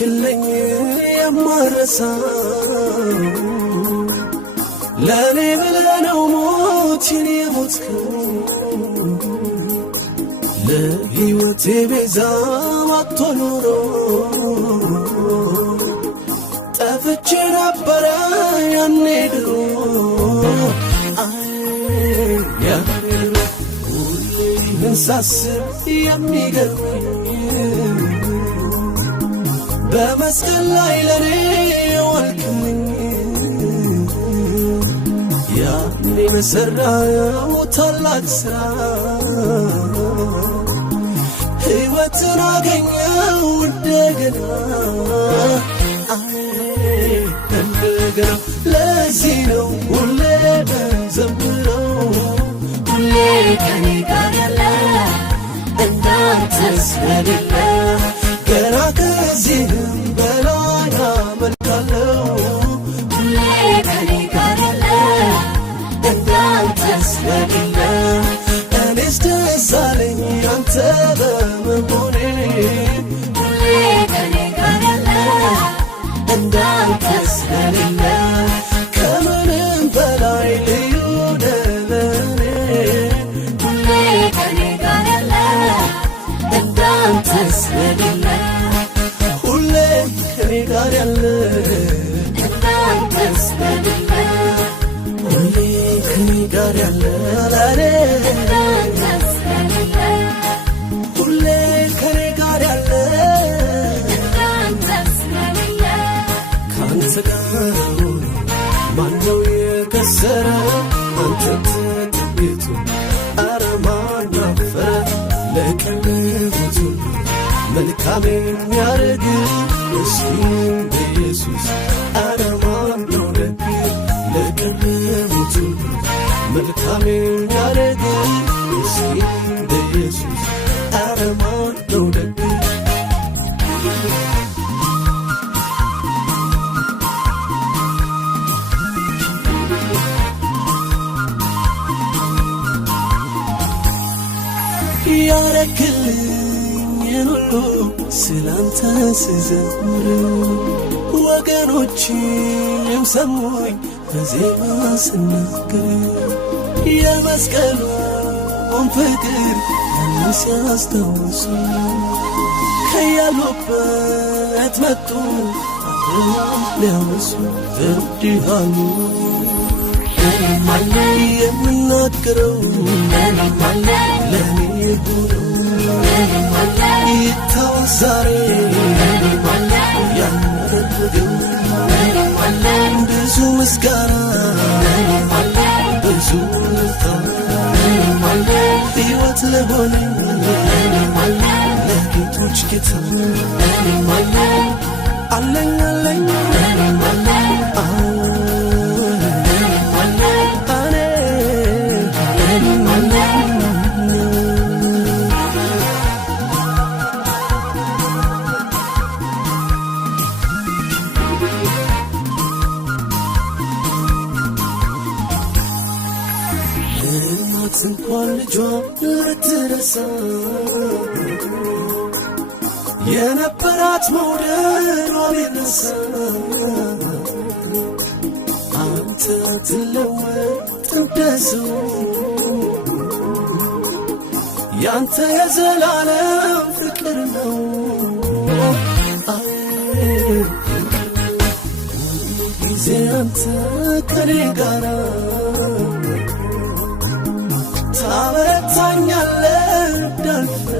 የዋልክልኝ የማረሳው ለኔ ብለህ ነው ሞትን የሞትከው ለሕይወቴ ቤዛ ባትሆን ኖሮ ጠፍቼ ነበረ ያኔ ድሮ ሁሌህን ሳስብ የሚገርመኝ በመስቀል ላይ ለኔ የዋልክልኝ ያኔ በሠራኸው ታላቅ ሥራ ሕይወትን አገኘው እንደገና እንደገና ለዚህ ነው ሁሌ ዘምረው ሁሌ ከኔ ጋር ያለ እንዳንተ ስለሌለ ገና ከዚህም በላይ አመልካለሁ ሁሌ ከኔ ጋር ያለ እንዳንተ ስለሌለ እኔስ ደስ አለኝ አንተ በመሆኔ ሁሌ ከኔ ጋር ያለ እንዳንተ ስለሌለ ከምንም በላይ ልዩ ለኔ ሁሌ ከኔ ጋር ያለ እንዳንተ ስለሌለ ሁሌ ከኔ ጋር ያለ እንዳንተ ስለሌለ ሁሌ ከኔ ጋር ያለ ለኔ እንዳንተ ስለሌለ ሁሌ ከኔ ጋር ያለ እንዳንተ ስለሌለ ካንተ ጋር ማነው የከሰረ አንተን ተጠግቶ ኧረ ማን አፈረ ለቀለቡት ሁሉ መልካም የሚያደርግ እስኪም በኢየሱስ ኧረ ማነው ደግ ለቀለቡት ሁሉ መልካም የሚያደርግ እስኪም በኢየሱስ ኧረ ማነው ደግ ያረክልኝን ሁሉ ስላንተ ስዘምር ወገኖቼም ሰሙኝ በዜማ ስናገር የመስቀሉን ፍቅር ሲያስታውሱ ከያሉበት መጡ ሊያወሱ እወድሃሉ የምናገረው ለኔ ሆነው ይታወስ ዛሬ ያደረገው ብዙ ምስጋና ብዙ ልታ ሕይወት ለሆነ ለጌቶች ጌታ አለኝ አለኝ እንኳን ልጇ ልትረሳ የነበራት መውደዷ ቢነሳ አንተ አትለወጥ እንደ ሰው ያንተ የዘላለም ፍቅር ነው ጊዜ አንተ ከኔ ጋራ ታበረታኛለህ እንዳልፈራ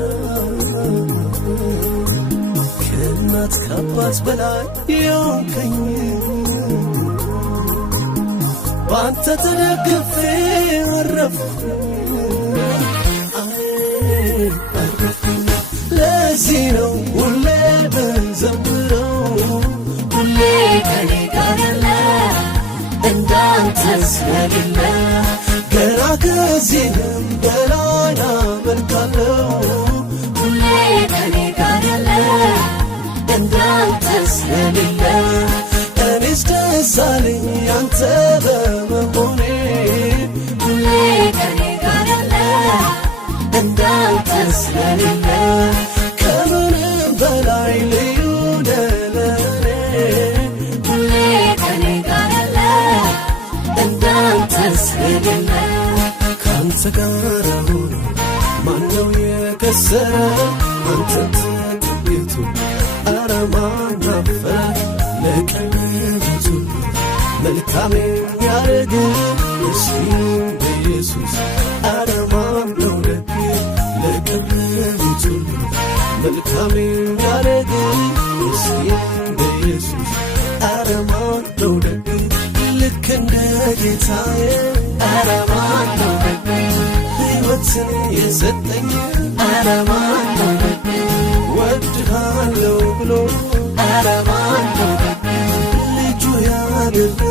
ከእናት ከአባት በላይ የሆንከኝ በአንተ ተደግፌ አረፍኩኝ ለዚህ ነው ሁሌ በዘምረው ሁሌ ከኔ ጋር ያለ እንዳንተ ስለሌለ ገና ከዚህም በላይ አመልካለሁ ሁሌ ከኔ ጋር ያለ እንዳንተ ስለሌለ እኔስ ደስ አለኝ አንተ በመሆኔ ሁሌ ከኔ ጋር ያለ እንዳንተ ስለሌለ ከምንም በላይ ልዩ ካንተ ጋር ሆኖ ማነው የከሰረ አንተን ተጠግቶ ኧረ ማን አፈረ ለቀረቡት ሁሉ መልካም የሚያደርግ ምስኪኑን በኢየሱስ ኧረ ማን ነው ደግ ለቀረቡት ሁሉ መልካም የሚያደርግ ምስኪኑን በኢየሱስ ኧረ ማን ነው ደግ ልክ እንደ ጌታዬ ኧረ ማን ነው ደግ ሕይወትን የሰጠኝ ኧረ ማን ነው ደግ ወድሃለሁ ብሎ ኧረ ማን ነው ደግ ልጁ ያደረገ